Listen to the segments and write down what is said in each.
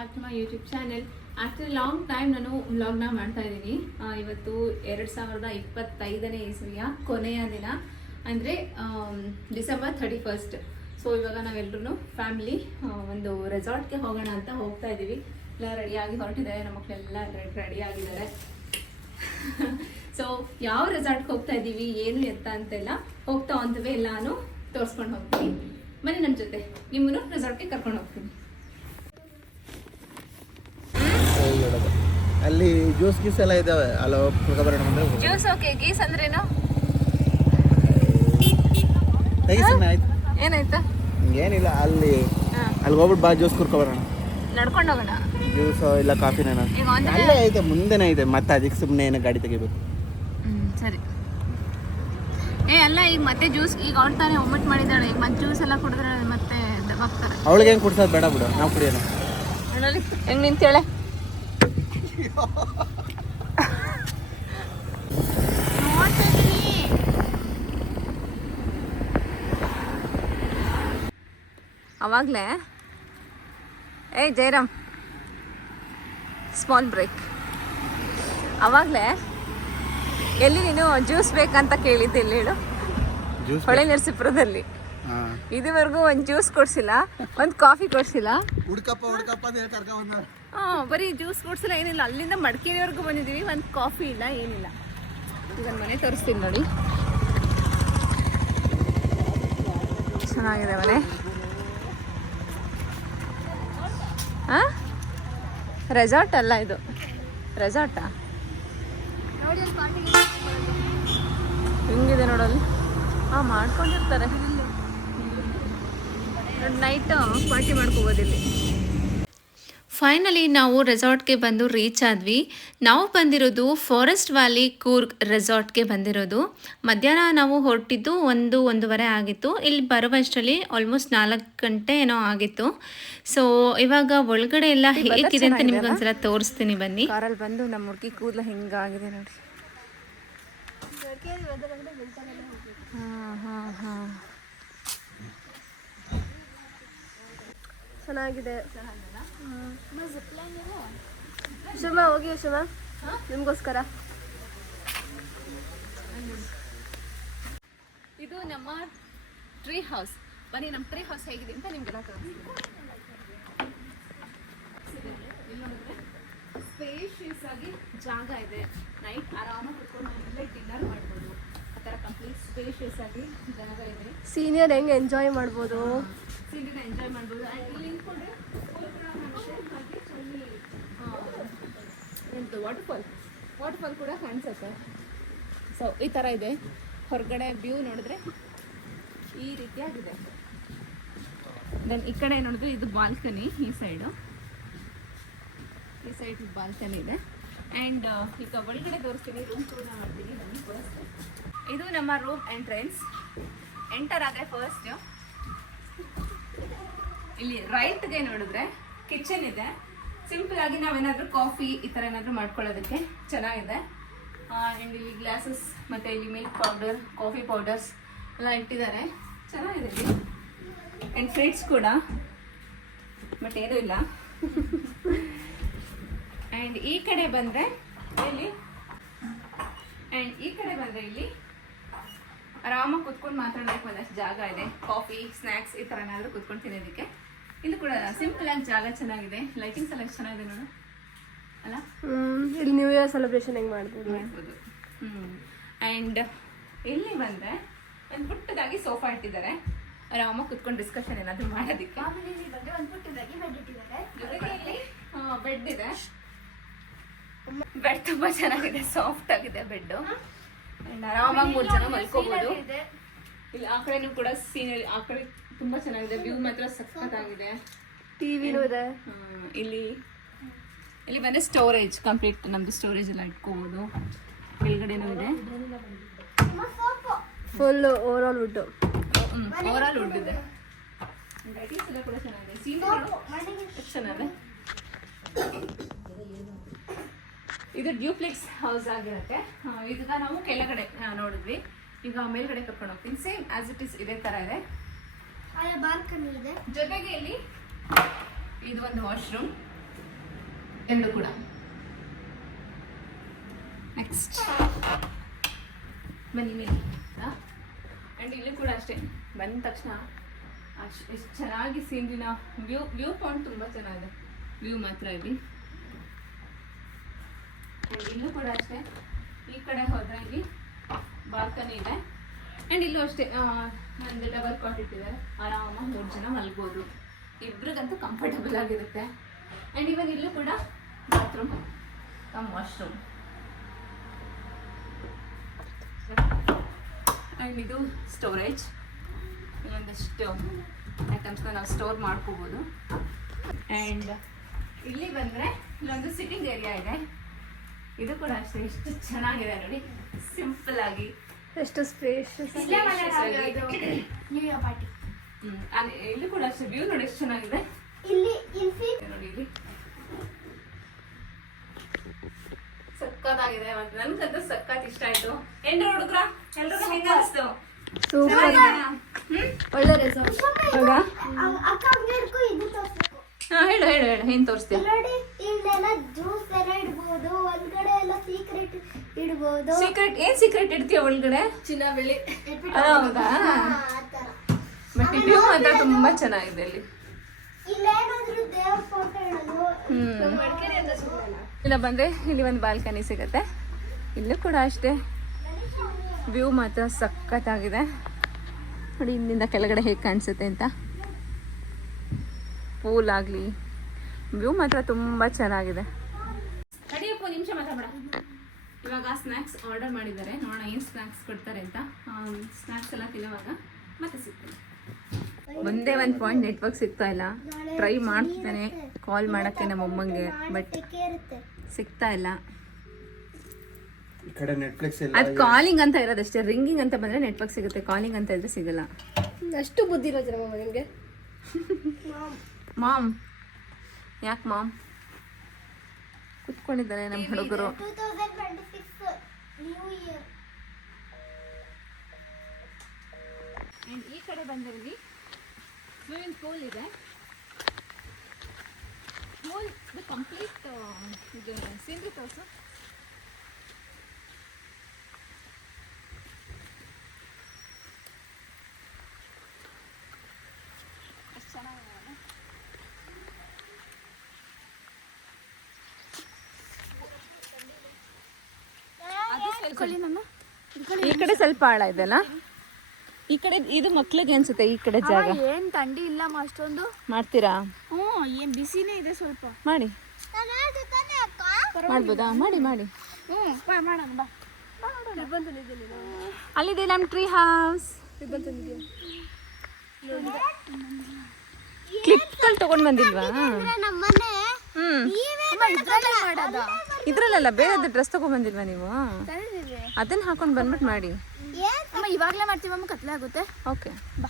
Back to my YouTube channel. After long time ನಾನು ವ್ಲಾಗ್ನ ಮಾಡ್ತಾ ಇದ್ದೀನಿ. ಇವತ್ತು 2025ನೇ ಇಸ್ವಿಯ ಕೊನೆಯ ದಿನ, ಅಂದರೆ ಡಿಸೆಂಬರ್ 31st. ಸೊ ಇವಾಗ ನಾವೆಲ್ಲರೂ ಫ್ಯಾಮಿಲಿ ಒಂದು ರೆಸಾರ್ಟ್ಗೆ ಹೋಗೋಣ ಅಂತ ಹೋಗ್ತಾ ಇದ್ದೀವಿ. ಎಲ್ಲ ರೆಡಿಯಾಗಿ ಹೊರಟಿದ್ದಾರೆ, ನಮ್ಮ ಮಕ್ಕಳೆಲ್ಲ ರೆಡಿ ಆಗಿದ್ದಾರೆ. ಸೊ ಯಾವ ರೆಸಾರ್ಟ್ಗೆ ಹೋಗ್ತಾ ಇದ್ದೀವಿ, ಏನು ಎತ್ತ ಅಂತೆಲ್ಲ ಹೋಗ್ತಾ ಅಂತವೇ ಎಲ್ಲಾನು ತೋರಿಸ್ಕೊಂಡು ಹೋಗ್ತೀನಿ. ಬನ್ನಿ ನಮ್ಮ ಜೊತೆ, ನಿಮ್ಮನ್ನು ರೆಸಾರ್ಟ್ಗೆ ಕರ್ಕೊಂಡು ಹೋಗ್ತೀನಿ. ಅಲ್ಲಿ ಜ್ಯೂಸ್ ಗೀಸ್ ಎಲ್ಲ ಇದಾವೆ, ಅಲ್ಲ ಜ್ಯೂಸ್. ಓಕೆ, ಗೀಸ್ ಅಂದ್ರೇನು? ಏನಾಯ್ತಾ? ಏನಿಲ್ಲ, ಅಲ್ಲಿ ಹೋಗ್ಬಿಟ್ಟು ಬಾ ಜ್ಯೂಸ್ ಕುರ್ಕೊಬರೋಣ. ನಡ್ಕೊಂಡು ಹೋಗೋಣ? ಜ್ಯೂಸ್ ಇಲ್ಲ ಕಾಫಿನ ಅಲ್ಲೇ ಐತೆ, ಮುಂದೆನೇ ಐತೆ. ಮತ್ತೆ ಅದಕ್ಕೆ ಸುಮ್ಮನೆ ಏನೋ ಗಾಡಿ ತೆಗಿಬೇಕು. ಸರಿ. ಅಲ್ಲ, ಈಗ ಮತ್ತೆ ಜ್ಯೂಸ್ ಈಗ ಆಡ್ತಾನೆ ಒಮ್ಮಟ್ಟು ಮಾಡಿದ್ದಾಳೆ. ಈಗ ಮತ್ತೆ ಜ್ಯೂಸ್ ಎಲ್ಲ ಕುಡಿದ್ರೆ ಮತ್ತೆ ದಬ್ಬಾಗ್ತಾರೆ. ಅವಳಿಗೆ ಹೆಂಗೆ ಕುಡ್ಸೋದು ಬೇಡ ಬಿಡು, ನಾವು ಕುಡಿಯೋಣ. ಹೆಂಗೆ ನಿಂತೇಳೆ? ಅವಾಗಲೇ ಜಯರಾಮ್, ಸ್ಮಾಲ್ ಬ್ರೇಕ್. ಅವಾಗಲೇ ಎಲ್ಲಿ ನೀನು ಜ್ಯೂಸ್ ಬೇಕಂತ ಕೇಳಿದ್ದೆ? ಎಲ್ಲಿ ಹೇಳು? ಹೊಳೆ ನರಸೀಪುರದಲ್ಲಿ. ಇದುವರೆಗೂ ಒಂದು ಜ್ಯೂಸ್ ಕೊಡ್ಸಿಲ್ಲ, ಒಂದು ಕಾಫಿ ಕೊಡ್ಸಿಲ್ಲ. ಬರೀ ಜ್ಯೂಸ್ ಕೊಡ್ಸಿಲ್ಲ, ಏನಿಲ್ಲ. ಅಲ್ಲಿಂದ ಮಡಿಕೇರಿವರೆಗೂ ಬಂದಿದ್ದೀವಿ, ಒಂದು ಕಾಫಿ ಇಲ್ಲ, ಏನಿಲ್ಲ. ಈಗ ಮನೆ ತೋರಿಸ್ತೀನಿ ನೋಡಿ, ಚೆನ್ನಾಗಿದೆ ಮನೆ. ರೆಸಾರ್ಟ್ ಅಲ್ಲ ಇದು, ರೆಸಾರ್ಟಾ? ಹೆಂಗಿದೆ ನೋಡಲ್ಲಿ. ಮಾಡ್ಕೊಂಡಿರ್ತಾರೆ. ನೈಟ್ ಪಾರ್ಟಿ ಮಾಡ್ಕೋಬೋದು ಇಲ್ಲಿ. ಫೈನಲಿ ನಾವು ರೆಸಾರ್ಟ್ಗೆ ಬಂದು ರೀಚ್ ಆದ್ವಿ. ನಾವು ಬಂದಿರೋದು ಫಾರೆಸ್ಟ್ ವ್ಯಾಲಿ ಕೂರ್ಗ್ ರೆಸಾರ್ಟ್ಗೆ ಬಂದಿರೋದು. ಮಧ್ಯಾಹ್ನ ನಾವು ಹೊರಟಿದ್ದು 1-1:30 ಆಗಿತ್ತು. ಇಲ್ಲಿ ಬರುವಷ್ಟರಲ್ಲಿ ಆಲ್ಮೋಸ್ಟ್ 4 ಗಂಟೆ ಏನೋ ಆಗಿತ್ತು. ಸೊ ಇವಾಗ ಒಳಗಡೆ ಎಲ್ಲ ಹೇಗಿದೆ ಅಂತ ನಿಮ್ಗೆ ಒಂದ್ಸಲ ತೋರಿಸ್ತೀನಿ ಬನ್ನಿ. ಕಾರಲ್ಲಿ ಬಂದು ನಮ್ಮ ಹುಡುಗಿ ಕೂದಲು ಹೆಂಗಾಗಿದೆ ನೋಡಿ. ಚೆನ್ನಾಗಿದೆ. ಶುಭ ಹೋಗಿ, ಶುಭ ನಿಮ್ಗೋಸ್ಕರ. ಇದು ನಮ್ಮ ಟ್ರೀ ಹೌಸ್. ಬನ್ನಿ, ನಮ್ಮ ಟ್ರೀ ಹೌಸ್ ಹೇಗಿದೆ ಅಂತ ನಿಮ್ಗೆಲ್ಲ ತೋರಿಸ್ತೀನಿ. ಸ್ಪೇಷಿಯಸ್ ಆಗಿ ಜಾಗ ಇದೆ. ನೈಟ್ ಆರಾಮಾಗಿ ಕುತ್ಕೊಂಡು ಮನೆಯಲ್ಲೇ ಡಿನ್ನರ್ ಮಾಡ್ಬೋದು. ಆ ಥರ ಕಂಪ್ಲೀಟ್ ಸ್ಪೇಷಿಯಸ್ ಆಗಿ ಜಾಗ ಇದೆ. ಸೀನಿಯರ್ ಹೆಂಗೆ ಎಂಜಾಯ್ ಮಾಡ್ಬೋದು, ಸೀನಿಯರ್ ಎಂಜಾಯ್ ಮಾಡ್ಬೋದು. ಇಲ್ಲಿ ನಿಂತ್ಕೊಂಡ್ರೆ ವಾಟರ್ಫಾಲ್ ಕೂಡ ಕಾಣಿಸುತ್ತೆ. ಸೊ ಈ ಥರ ಇದೆ. ಹೊರಗಡೆ ವ್ಯೂ ನೋಡಿದ್ರೆ ಈ ರೀತಿಯಾಗಿದೆ. ದೆನ್ ಈ ಕಡೆ ನೋಡಿದ್ರೆ ಇದು ಬಾಲ್ಕನಿ. ಈ ಸೈಡ್ ಬಾಲ್ಕನಿ ಇದೆ. ಆ್ಯಂಡ್ ಈಗ ಒಳಗಡೆ ತೋರಿಸ್ತೀನಿ, ರೂಮ್ ಕೂಡ ಮಾಡ್ತೀನಿ. ಬನ್ನಿ ತೋರಿಸ್ತೀನಿ. ಇದು ನಮ್ಮ ರೂಮ್ ಎಂಟ್ರೆನ್ಸ್. ಎಂಟರ್ ಆದರೆ ಫಸ್ಟ್ ಇಲ್ಲಿ ರೈಟ್ಗೆ ನೋಡಿದ್ರೆ ಕಿಚನ್ ಇದೆ. ಸಿಂಪಲ್ ಆಗಿ ನಾವೇನಾದರೂ ಕಾಫಿ ಈ ಥರ ಏನಾದರೂ ಮಾಡ್ಕೊಳ್ಳೋದಕ್ಕೆ ಚೆನ್ನಾಗಿದೆ. ಆ್ಯಂಡ್ ಇಲ್ಲಿ ಗ್ಲಾಸಸ್ ಮತ್ತು ಇಲ್ಲಿ ಮಿಲ್ಕ್ ಪೌಡರ್, ಕಾಫಿ ಪೌಡರ್ಸ್ ಎಲ್ಲ ಇಟ್ಟಿದ್ದಾರೆ. ಚೆನ್ನಾಗಿದೆ ಇಲ್ಲಿ. ಆ್ಯಂಡ್ ಫ್ರಿಡ್ಜ್ ಕೂಡ, ಬಟ್ ಏನೂ ಇಲ್ಲ. ಆ್ಯಂಡ್ ಈ ಕಡೆ ಬಂದರೆ ಇಲ್ಲಿ ಆರಾಮಾಗಿ ಕುತ್ಕೊಂಡು ಮಾತಾಡೋದಕ್ಕೆ ಒಂದಷ್ಟು ಜಾಗ ಇದೆ. ಕಾಫಿ, ಸ್ನ್ಯಾಕ್ಸ್ ಈ ಥರ ಏನಾದರೂ ಕುತ್ಕೊಂಡು ತಿನ್ನೋದಕ್ಕೆ. ಇದು ಕೂಡ ಸಿಂಪಲ್ ಆಗಿ ಜಾಗ ಚೆನ್ನಾಗಿದೆ. ಲೈಟಿಂಗ್ಸ್ ಎಲ್ಲ ಚೆನ್ನಾಗಿದೆ ನೋಡು, ಅಲ್ಲ? ಇಲ್ಲಿ ನ್ಯೂ ಇಯರ್ ಸೆಲೆಬ್ರೇಷನ್ ಹೆಂಗೆ ಮಾಡ್ಬೋದು. ಆ್ಯಂಡ್ ಇಲ್ಲಿ ಬಂದರೆ ಒಂದು ಪುಟ್ಟದಾಗಿ ಸೋಫಾ ಇಟ್ಟಿದ್ದಾರೆ. ಆರಾಮಾಗಿ ಕುತ್ಕೊಂಡು ಡಿಸ್ಕಷನ್ ಏನಾದರೂ ಮಾಡೋದಕ್ಕೆ. ಜೊತೆಗೆ ಇಲ್ಲಿ ಬೆಡ್ ಇದೆ. ಬೆಡ್ ತುಂಬ ಚೆನ್ನಾಗಿದೆ, ಸಾಫ್ಟ್ ಆಗಿದೆ ಬೆಡ್ಡು. ಆ್ಯಂಡ್ ಆರಾಮಾಗಿ 3 ಜನ ಮಲ್ಕೋಬೋದು. ಇಲ್ಲಿ ಆ ಕಡೆನೂ ಕೂಡ ಸೀನರಿ, ಆ ಕಡೆ ತುಂಬ ಚೆನ್ನಾಗಿದೆ. ವ್ಯೂ ಮಾತ್ರ ಸಖತ್ತಾಗಿದೆ. ಟಿವಿನೂ ಇದೆ. ಇಲ್ಲಿ ಬಂದರೆ ಸ್ಟೋರೇಜ್, ಕಂಪ್ಲೀಟ್ ನಮ್ಮದು ಸ್ಟೋರೇಜ್ ಎಲ್ಲ ಇಟ್ಕೋಬೋದು. ಕೆಳಗಡೆನೂ ಇದೆ. ಫುಲ್ ಓವರ್ ಆಲ್ ವುಡ್ ಇದೆ. ಲೈಟಿಂಗ್ಸ್ ಎಲ್ಲ ಕೂಡ ಚೆನ್ನಾಗಿದೆ. ಸೀನರಿ ಚೆನ್ನಾಗಿದೆ. ಇದು ಡ್ಯೂಪ್ಲೆಕ್ಸ್ ಹೌಸ್ ಆಗಿರುತ್ತೆ. ಇದನ್ನ ನಾವು ಕೆಳಗಡೆ ನೋಡಿದ್ವಿ. ಈಗ ಮೇಲ್ಗಡೆ ಕರ್ಕೊಂಡು ಹೋಗ್ತೀನಿ. ಸೇಮ್ ಆಸ್ ಇಟ್ ಇಸ್ ಇದೇ ಥರ ಇದೆ. ಬಾಲ್ಕನಿ ಇದೆ. ಜೊತೆಗೆ ಇಲ್ಲಿ ಇದು ಒಂದು ವಾಶ್ರೂಮ್. ಎರಡು ಕೂಡ. ನೆಕ್ಸ್ಟ್ ಬನ್ನಿ ಮೇಲೆ. ಆ್ಯಂಡ್ ಇಲ್ಲೂ ಕೂಡ ಅಷ್ಟೇ, ಬಂದ ತಕ್ಷಣ ಎಷ್ಟು ಚೆನ್ನಾಗಿ ಸೀನ್ರಿನ ವ್ಯೂ ಪಾಯಿಂಟ್ ತುಂಬ ಚೆನ್ನಾಗಿದೆ. ವ್ಯೂ ಮಾತ್ರ ಇಲ್ಲಿ. ಆ್ಯಂಡ್ ಇಲ್ಲೂ ಕೂಡ ಅಷ್ಟೇ, ಈ ಕಡೆ ಹೋದರೆ ಇಲ್ಲಿ ಬಾಲ್ಕನಿ ಇದೆ. ಆ್ಯಂಡ್ ಇಲ್ಲೂ ಅಷ್ಟೇ ಒಂದು ಡಬಲ್ ಕಾಟ್ ಇಟ್ಟಿದ್ದಾರೆ, ಆರಾಮಾಗಿ 3 ಜನ ಮಲ್ಬೋದು. ಇಬ್ರಿಗಂತೂ ಕಂಫರ್ಟಬಲ್ ಆಗಿರುತ್ತೆ. ಆ್ಯಂಡ್ ಇವಾಗ ಇಲ್ಲೂ ಕೂಡ ಬಾತ್ರೂಮ್ ಕಮ್ ವಾಶ್ರೂಮ್. ಆ್ಯಂಡ್ ಇದು ಸ್ಟೋರೇಜ್, ಇಲ್ಲೊಂದಷ್ಟು ಐಟಮ್ಸ್ನ ನಾವು ಸ್ಟೋರ್ ಮಾಡ್ಕೋಬೋದು. ಆ್ಯಂಡ್ ಇಲ್ಲಿ ಬಂದರೆ ಇಲ್ಲೊಂದು ಸಿಟ್ಟಿಂಗ್ ಏರಿಯಾ ಇದೆ. ಇದು ಕೂಡ ಅಷ್ಟೇ ಎಷ್ಟು ಚೆನ್ನಾಗಿದೆ ನೋಡಿ, ಸಿಂಪಲ್ ಆಗಿ, ಎಷ್ಟು ಸ್ಪೇಷಿಯಸ್. ಇಲ್ಲಿ ಕೂಡ ಅಷ್ಟೇ ವ್ಯೂ ನೋಡಿ ಎಷ್ಟು ಚೆನ್ನಾಗಿದೆ. ನೋಡಿ ಇಲ್ಲಿ ಸಕ್ಕತ್ತಾಗಿದೆ. ಮತ್ತೆ ನನ್ಗಂತೂ ಸಕ್ಕತ್ ಇಷ್ಟ ಆಯ್ತು. ಏನ್ರ ಹುಡುಗ್ರ ಎಲ್ರಿಗೂ ಹೆಂಗ ಅನಿಸ್ತು? ಸೂಪರ್, ಒಳ್ಳೆ ರೆಸಾರ್ಟ್. ಹಾ ಹೇಳು ಹೇಳು ಹೇಳು, ಏನ್ ತೋರಿಸ್ತೀಯ? ಸೀಕ್ರೆಟ್ ಏನ್ ಸೀಕ್ರೆಟ್ ಇಡ್ತೀಯ ಒಳಗಡೆ? ಚಿನ್ನ ಬೆಳ್ಳಿ. ಹೌದಾ? ಬಟ್ ವ್ಯೂ ಮಾತ್ರ ತುಂಬಾ ಚೆನ್ನಾಗಿದೆ ಇಲ್ಲಿ. ಇಲ್ಲ ಬಂದ್ರೆ ಇಲ್ಲಿ ಒಂದು ಬಾಲ್ಕನಿ ಸಿಗುತ್ತೆ. ಇಲ್ಲೂ ಕೂಡ ಅಷ್ಟೇ ವ್ಯೂ ಮಾತ್ರ ಸಖತ್ತಾಗಿದೆ ನೋಡಿ. ಇಲ್ಲಿಂದ ಕೆಳಗಡೆ ಹೇಗೆ ಕಾಣಿಸುತ್ತೆ ಅಂತ. ಪೂಲ್ ಆಗಲಿ, ವ್ಯೂ ಮಾತ್ರ ತುಂಬ ಚೆನ್ನಾಗಿದೆ. ತಡಿಯಪ್ಪ ನಿಮಿಷ ಮಾತಾಡ. ಇವಾಗ ಸ್ನ್ಯಾಕ್ಸ್ ಆರ್ಡರ್ ಮಾಡಿದ್ದಾರೆ, ನೋಡೋಣ ಏನು ಸ್ನ್ಯಾಕ್ಸ್ ಕೊಡ್ತಾರೆ ಅಂತ. ಸ್ನ್ಯಾಕ್ಸ್ ಎಲ್ಲ ತಿನ್ನುವಾಗ ಮತ್ತೆ ಸಿಗ್ತದೆ. ಒಂದೇ ಒಂದು ಪಾಯಿಂಟ್ ನೆಟ್ವರ್ಕ್ ಸಿಗ್ತಾ ಇಲ್ಲ. ಟ್ರೈ ಮಾಡ್ತಿದ್ದೇನೆ ಕಾಲ್ ಮಾಡೋಕ್ಕೆ ನಮ್ಮ ಅಮ್ಮಂಗೆ, ಬಟ್ ಸಿಗ್ತಾ ಇಲ್ಲ. ಈ ಕಡೆ ನೆಟ್ಫ್ಲಿಕ್ಸ್ ಇಲ್ಲ. ಅದು ಕಾಲಿಂಗ್ ಅಂತ ಇರೋದಷ್ಟೇ, ರಿಂಗಿಂಗ್ ಅಂತ ಬಂದರೆ ನೆಟ್ವರ್ಕ್ ಸಿಗುತ್ತೆ, ಕಾಲಿಂಗ್ ಅಂತ ಇದ್ರೆ ಸಿಗಲ್ಲ. ಅಷ್ಟು ಬುದ್ಧಿ ಇರೋದ್ರ ಮಮ್ಮ ನಿಮಗೆ. ಮಾಮ್ ಯಾಕೆ ಮಾಮ್ ಕುತ್ಕೊಂಡಿದ್ದಾರೆ ನಮ್ಮ ಹುಡುಗರು. ಈ ಕಡೆ ಬಂದಲ್ಲಿ ಸ್ವಿಮ್ಮಿಂಗ್ ಪೂಲ್ ಇದೆ. ಪೂಲ್ ಕಂಪ್ಲೀಟ್ ಇದು ಸೀನ್ರಿ ತೋರಿಸು. ಎಷ್ಟು ಚೆನ್ನಾಗಿದೆ. ಈ ಕಡೆ ಸ್ವಲ್ಪ ಆಳ ಇದೆಲ್ಲ, ಈ ಕಡೆ ಇದು ಮಕ್ಳಿಗೆ ಅನ್ಸುತ್ತೆ. ಈ ಕಡೆ ಜಾಗ ಏನ್ ಥಂಡಿ ಇಲ್ಲ ಅಷ್ಟೊಂದು. ಮಾಡ್ತೀರಾ? ಏನ್ ಬಿಸಿನೇ ಇದೆ ಸ್ವಲ್ಪ. ಮಾಡಿ ಮಾಡ್ಬೋದಾ? ಮಾಡಿ ಮಾಡಿ. ಅಲ್ಲಿದೆ ನಮ್ಮ ಟ್ರೀ ಹೌಸ್. ಕ್ಲಿಪ್ಗಳು ತಗೊಂಡ್ ಬಂದಿಲ್ವಾ? ಇದ್ರಲ್ಲ ಬೇರೆ ಡ್ರೆಸ್ ತಗೊಂಡ್ ಬಂದಿಲ್ವಾ ನೀವು? ಅದನ್ನ ಹಾಕೊಂಡ್ ಬಂದ್ಬಿಟ್ಟು ಮಾಡಿ. ಇವಾಗ್ಲೇ ಮಾಡ್ತೀವಮ್ಮ, ಕತ್ಲೆ ಆಗುತ್ತೆ. ಓಕೆ ಬಾ.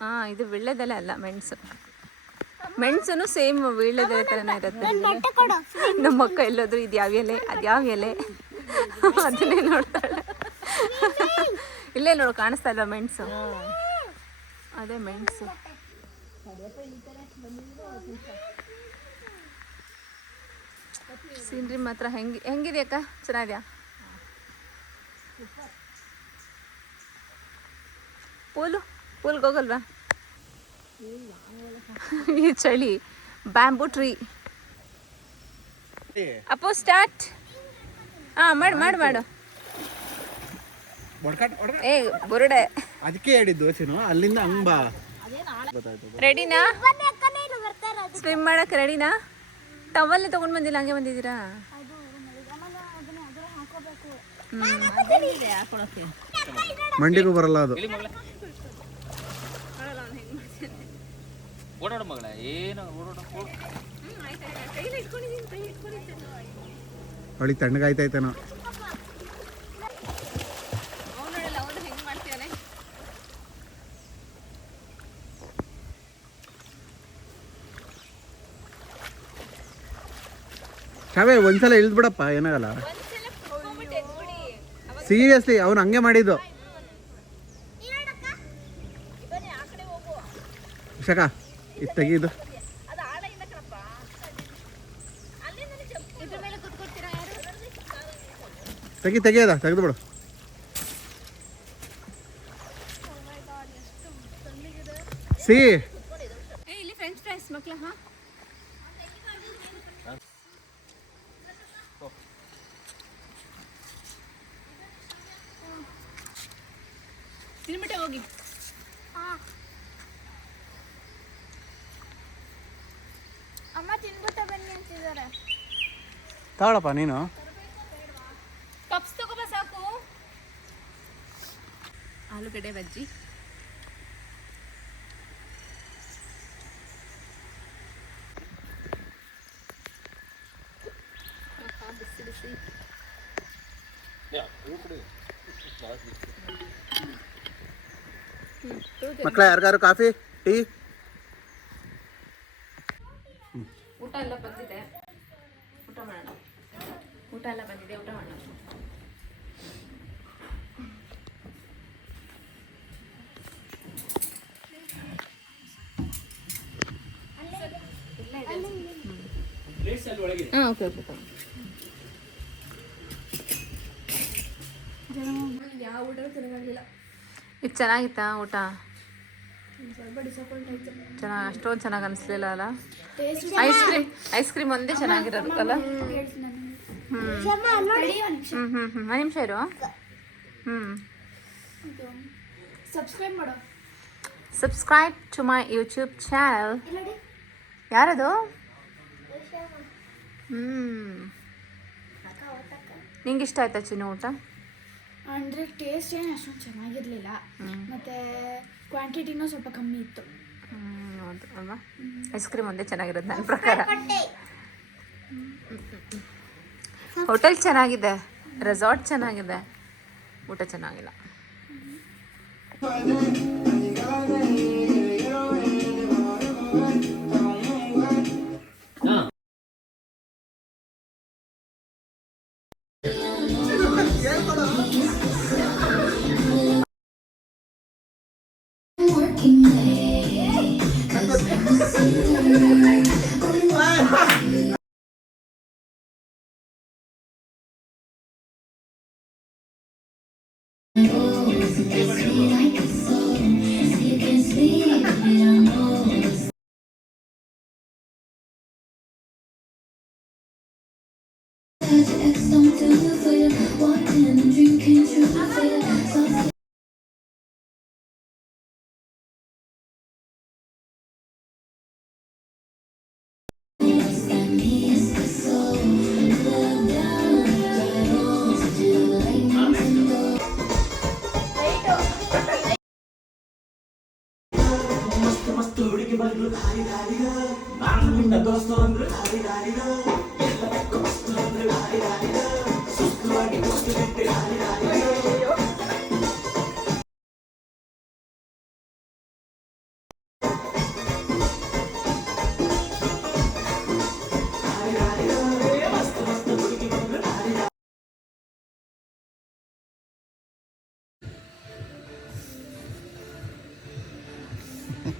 ಹಾ ಇದು ವೀಳ್ಯದೆಲೆ ಅಲ್ಲ, ಮೆಣಸು. ಮೆಣಸು ಸೇಮ್ ವೀಳ್ಯದೆಲೆ ಥರನೇ ಇರುತ್ತೆ. ನಮ್ಮ ಅಕ್ಕ ಎಲ್ಲೋದ್ರು ಇದು ಯಾವ ಎಲೆ ಅದ್ಯಾವ ಎಲೆ ಅದನ್ನೇ ನೋಡ್ತಾಳೆ. ಇಲ್ಲೇ ನೋಡು, ಕಾಣಿಸ್ತಾ ಇಲ್ವಾ ಮೆಣಸು? ಅದೇ ಮೆಣಸು. ಸೀನ್ರಿ ಮಾತ್ರ ಹೆಂಗಿದೆ ಅಕ್ಕ? ಚೆನ್ನಾಗಿದ್ಯಾ? ಪೂಲ್ಗೆ ಹೋಗಲ್ವಾ? ಈ ಚಳಿ. Bamboo tree. ಅಪ್ಪು ಸ್ಟಾರ್ಟ್. ಮಾಡು ಮಾಡು ಮಾಡು. ಏ ಬುರುಡೆ. ಅದಕ್ಕೆ ಹೇಳಿದ್ದು ಚಿನ್ನು, ಅಲ್ಲಿಂದ ಹಂಗ್ ಬಾ. ರೆಡಿನಾ? ಸ್ವಿಮ್ ಮಾಡಕ್ಕೆ ರೆಡಿನಾ? ಟವಲ್ ತಗೊಂಡ್ ಬಂದಿಲ್ಲ, ಹಂಗೆ ಬಂದಿದ್ದೀರಾ? ಮಂಡಿಗೂ ಬರಲ್ಲ ಅದು. ಓಡಾಡು ಮಗಳ, ಏನು ಅವಳಿಗೆ ತಣ್ಣಗಾಯ್ತಾಯ್ತೇನೋ. ಚಾವೇ ಒಂದ್ಸಲ ಇಳಿದ್ಬಿಡಪ್ಪ, ಏನಾಗಲ್ಲ. ಸೀರಿಯಸ್ಲಿ ಅವನು ಹಂಗೆ ಮಾಡಿದ್ದು. ಶಕ ಇದು ತೆಗೀದು. ತೆಗಿಯದ ತೆಗೆದುಬಿಡು. ಸಿ ಇಲ್ಲಿ ಫ್ರೆಂಚ್ ಫ್ರೈಸ್ ಮಕ್ಳ. ಹಾಂ ತಿನ್ಬಿಟ್ಟೆ ಹೋಗಿ. ಅಮ್ಮ ತಿನ್ಬಿಟ್ಟ ಬನ್ನಿ ಅಂತಿದ್ದಾರೆ. ತಗೊಳಪ್ಪ ನೀನು. ಕಪ್ಸ್ ತಗೋಬ ಸಾಕು. ಆಲೂಗಡ್ಡೆ ಬಜ್ಜಿ. ಬಿಸಿ ಬಿಸಿ. ಮಕ್ಕಳ ಯಾರಿಗಾರು ಕಾಫಿ ಟೀ? ಊಟ ಎಲ್ಲ ಬಂದಿದೆ, ಊಟ ಮಾಡೋಣ. ಊಟ ಎಲ್ಲ ಬಂದಿದೆ, ಊಟ ಮಾಡೋಣ. ಹಾಂ ಓಕೆ ಓಕೆ ತಗೋ. ಯಾವ ಊಟ ಚೆನ್ನಾಗಿಲ್ಲ. ಇದು ಚೆನ್ನಾಗಿತ್ತಾ ಊಟ? ಸ್ವಲ್ಪ ಡಿಸಪಾಯಿಂಟ್ ಆಯ್ತು. ಚೆನ್ನಾಗಿ ಅಷ್ಟೊಂದು ಚೆನ್ನಾಗಿ ಅನಿಸ್ಲಿಲ್ಲ ಅಲ್ಲ? ಟೇಸ್ಟ್ ಐಸ್ ಕ್ರೀಮ್ ಒಂದೇ ಚೆನ್ನಾಗಿರೋದು ಅಲ್ಲ? ಹ್ಞೂ ಒಂದು ನಿಮಿಷ ಇರು. ಸಬ್ಸ್ಕ್ರೈಬ್ ಮಾಡೋ. Subscribe to my YouTube channel. ಯಾರದು? ನಿಂಗೆ ಇಷ್ಟ ಆಯ್ತಾ ಚಿನ್ನು ಊಟ? ಅಂದರೆ ಟೇಸ್ಟ್ ಏನು ಅಷ್ಟೊಂದು ಚೆನ್ನಾಗಿರಲಿಲ್ಲ, ಮತ್ತು ಕ್ವಾಂಟಿಟಿನೂ ಸ್ವಲ್ಪ ಕಮ್ಮಿ ಇತ್ತು. ಹೌದು ಅಲ್ವಾ? ಐಸ್ ಕ್ರೀಮ್ ಒಂದೇ ಚೆನ್ನಾಗಿರೋದು ನನ್ನ ಪ್ರಕಾರ. ಹೋಟೆಲ್ ಚೆನ್ನಾಗಿದೆ, ರೆಸಾರ್ಟ್ ಚೆನ್ನಾಗಿದೆ, ಊಟ ಚೆನ್ನಾಗಿಲ್ಲ.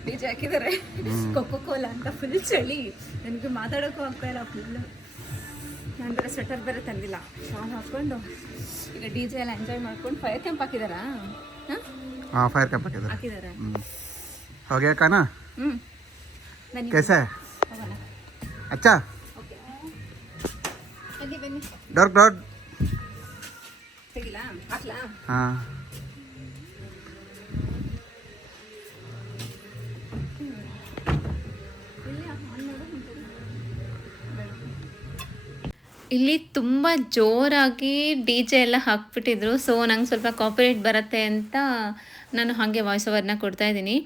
ಡಿಜೆ ಹಾಕಿದ್ದಾರೆ ಕೊಕೋ ಕೋಲಾ ಅಂತ. ಫುಲ್ ಚಳಿ, ನನಗೆ ಮಾತಾಡೋಕ್ಕೂ ಆಗ್ತಾ ಇಲ್ಲ. ಫುಲ್ ನಾನು ಬೇರೆ ಸ್ವೆಟರ್ ಬೇರೆ ತಂದಿಲ್ಲ, ಶಾಲ್ ಹಾಕ್ಕೊಂಡು ಈಗ ಡಿ ಜೆ ಎಲ್ಲ ಎಂಜಾಯ್ ಮಾಡ್ಕೊಂಡು. ಫೈರ್ ಕ್ಯಾಂಪ್ ಹಾಕಿದಾರಾ? ಹಾಂ ಫೈರ್ ಕ್ಯಾಂಪ್ ಹಾಕಿದ್ದಾರೆ. हो गया खाना? ಬನ್ನಿ कैसा है? ಹೋಗೋಣ. अच्छा ಓಕೆ ಬನ್ನಿ ಬನ್ನಿ. डॉर्क डॉट ತೆಗಿಲಾ? ಹಾಕ್ಲಾ? हाँ ಇಲ್ಲಿ ತುಂಬ ಜೋರಾಗಿ ಡಿ ಜೆ ಎಲ್ಲ ಹಾಕ್ಬಿಟ್ಟಿದ್ರು. ಸೊ ನಂಗೆ ಸ್ವಲ್ಪ ಕಾಪಿರೈಟ್ ಬರುತ್ತೆ ಅಂತ ನಾನು ಹಾಗೆ ವಾಯ್ಸ್ ಓವರ್ನ ಕೊಡ್ತಾಯಿದ್ದೀನಿ.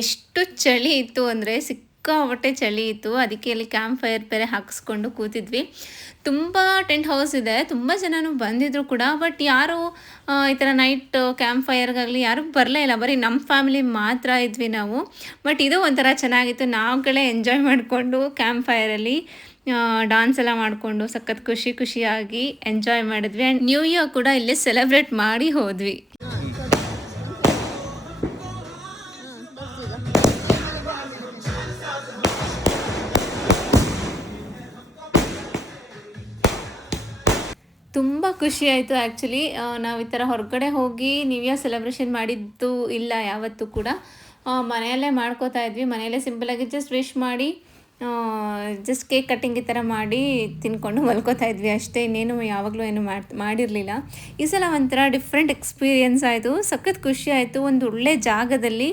ಎಷ್ಟು ಚಳಿ ಇತ್ತು ಅಂದರೆ ಸಿಕ್ಕಾಪಟ್ಟೆ ಚಳಿ ಇತ್ತು. ಅದಕ್ಕೆ ಅಲ್ಲಿ ಕ್ಯಾಂಪ್ ಫೈರ್ ಬೇರೆ ಹಾಕಿಸ್ಕೊಂಡು ಕೂತಿದ್ವಿ. ತುಂಬ ಟೆಂಟ್ ಹೌಸ್ ಇದೆ, ತುಂಬ ಜನನೂ ಬಂದಿದ್ರು ಕೂಡ. ಬಟ್ ಯಾರು ಈ ಥರ ನೈಟ್ ಕ್ಯಾಂಪ್ ಫೈರ್ಗಾಗಲಿ ಯಾರೂ ಬರಲೇ ಇಲ್ಲ, ಬರೀ ನಮ್ಮ ಫ್ಯಾಮಿಲಿ ಮಾತ್ರ ಇದ್ವಿ ನಾವು. ಬಟ್ ಇದು ಒಂಥರ ಚೆನ್ನಾಗಿತ್ತು. ನಾವುಗಳೇ ಎಂಜಾಯ್ ಮಾಡಿಕೊಂಡು ಕ್ಯಾಂಪ್ ಫೈರಲ್ಲಿ ಡಾನ್ಸ್ ಎಲ್ಲ ಮಾಡಿಕೊಂಡು ಸಖತ್ ಖುಷಿಯಾಗಿ ಎಂಜಾಯ್ ಮಾಡಿದ್ವಿ. ಆ್ಯಂಡ್ ನ್ಯೂ ಇಯರ್ ಕೂಡ ಇಲ್ಲೇ ಸೆಲೆಬ್ರೇಟ್ ಮಾಡಿ ಹೋದ್ವಿ. ತುಂಬ ಖುಷಿ ಆಯಿತು ಆ್ಯಕ್ಚುಲಿ. ನಾವು ಈ ಥರ ಹೊರಗಡೆ ಹೋಗಿ ನ್ಯೂ ಇಯರ್ ಸೆಲೆಬ್ರೇಷನ್ ಮಾಡಿದ್ದು ಇಲ್ಲ ಯಾವತ್ತೂ ಕೂಡ. ಮನೆಯಲ್ಲೇ ಮಾಡ್ಕೋತಾ ಇದ್ವಿ. ಮನೆಯಲ್ಲೇ ಸಿಂಪಲಾಗಿ ಜಸ್ಟ್ ವಿಶ್ ಮಾಡಿ ಜಸ್ಟ್ ಕೇಕ್ ಕಟ್ಟಿಂಗ್ ಈ ಥರ ಮಾಡಿ ತಿನ್ಕೊಂಡು ಮಲ್ಕೋತಾ ಇದ್ವಿ ಅಷ್ಟೇ. ಇನ್ನೇನು ಯಾವಾಗಲೂ ಏನು ಮಾಡಿರಲಿಲ್ಲ. ಈ ಸಲ ಒಂಥರ ಡಿಫ್ರೆಂಟ್ ಎಕ್ಸ್ಪೀರಿಯೆನ್ಸ್ ಆಯಿತು. ಸಖತ್ ಖುಷಿ ಆಯಿತು. ಒಂದು ಒಳ್ಳೆ ಜಾಗದಲ್ಲಿ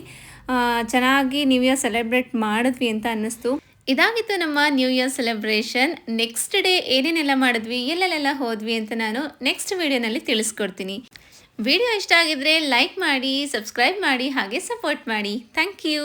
ಚೆನ್ನಾಗಿ ನ್ಯೂ ಇಯರ್ ಸೆಲೆಬ್ರೇಟ್ ಮಾಡಿದ್ವಿ ಅಂತ ಅನ್ನಿಸ್ತು. ಇದಾಗಿತ್ತು ನಮ್ಮ new year celebration. Next day ಏನೇನೆಲ್ಲ ಮಾಡಿದ್ವಿ, ಎಲ್ಲೆಲ್ಲೆಲ್ಲ ಹೋದ್ವಿ ಅಂತ ನಾನು ನೆಕ್ಸ್ಟ್ ವೀಡಿಯೋನಲ್ಲಿ ತಿಳಿಸ್ಕೊಡ್ತೀನಿ. ವಿಡಿಯೋ ಇಷ್ಟ ಆಗಿದ್ರೆ ಲೈಕ್ ಮಾಡಿ, ಸಬ್ಸ್ಕ್ರೈಬ್ ಮಾಡಿ, ಹಾಗೆ ಸಪೋರ್ಟ್ ಮಾಡಿ. Thank you.